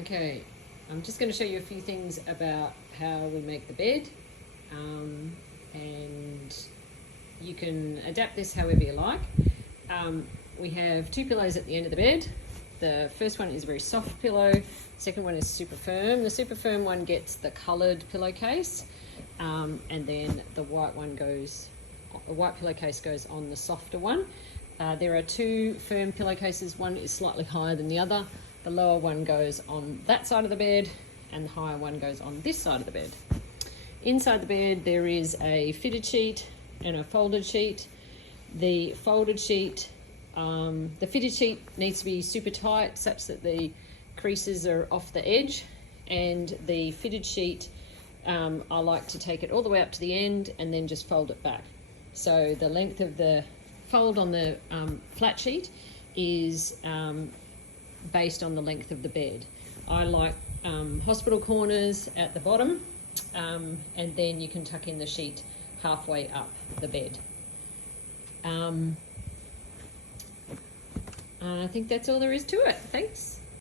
Okay, I'm just going to show you a few things about how we make the bed, and you can adapt this however you like. We have two pillows at the end of the bed. The first one is a very soft pillow, second one is super firm. The super firm one gets the coloured pillowcase, and then the white pillowcase goes on the softer one. There are two firm pillowcases, one is slightly higher than the other. The lower one goes on that side of the bed and the higher one goes on this side of the bed. Inside the bed there is a fitted sheet and a folded sheet. The fitted sheet needs to be super tight such that the creases are off the edge, and the fitted sheet, I like to take it all the way up to the end and then just fold it back. So the length of the fold on the flat sheet is based on the length of the bed. I like hospital corners at the bottom, and then you can tuck in the sheet halfway up the bed. I think that's all there is to it. Thanks.